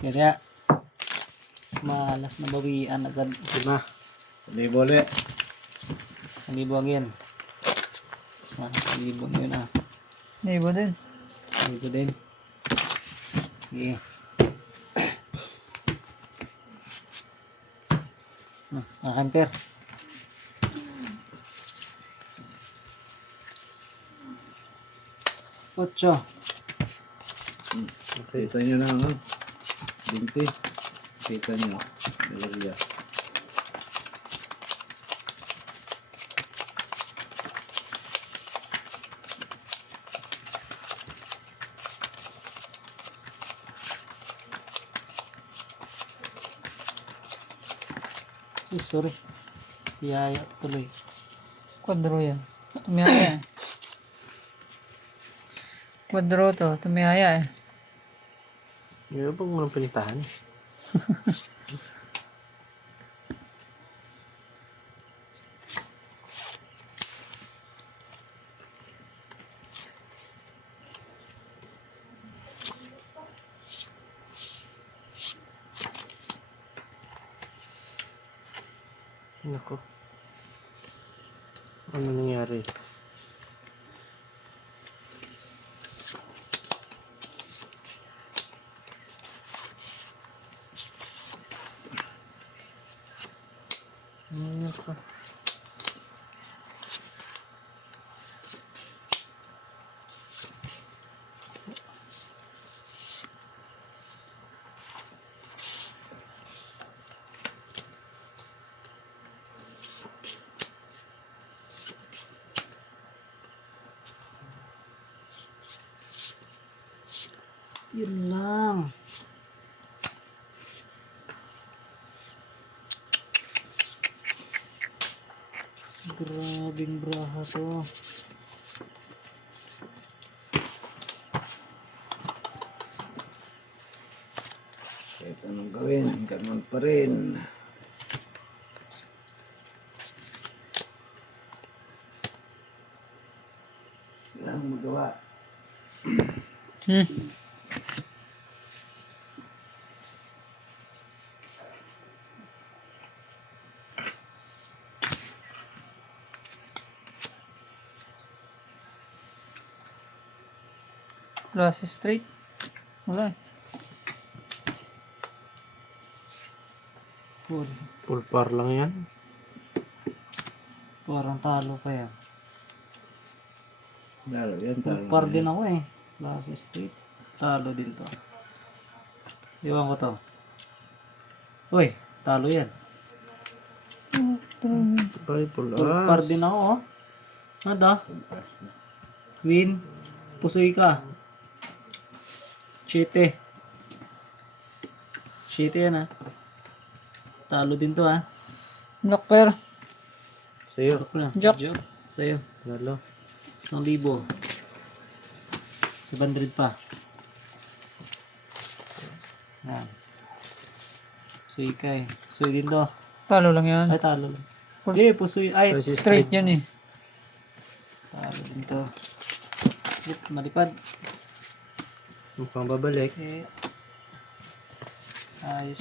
Kaya malas na bawian agad. Lima. Libo ulit. Libo again. Sana libo yun ah. Libo din. Libo din. Sige. Hamper. Ocho. Kita nyo na ang 20. Kita nyo. Nalagya. Sorry. Yaya tuloy. Kwadro yan. Tumihaya eh. Kwadro to. Tumihaya eh. Ngayon pag mga pinitahan. Nako. Ano nangyari? Nako. Yun lang. Grabing braha to. Kahit anong gawin, ganun pa rin. Kailangan magawa. Class straight. Wala eh. Full par lang yan. Parang talo pa yan. Lalo yan. Par din ako eh. Last street. Talo din to. Iwan ko to. Uy, talo yan. Full Par din ako oh. Nada. Queen. Pusoy ka. 7. 7 yan ah. Talo din to ah. Black pair. Sa'yo. Jack. Sa'yo. Lalo. 1,000. 700 pa. Yan. Pusoy ka eh. Pusoy din to. Talo lang yan. Ay, talo lang. Eh, pusoy. Ay, Straight yan eh. talo din to. Malipad. Mukhang babalik. Okay. Ayos.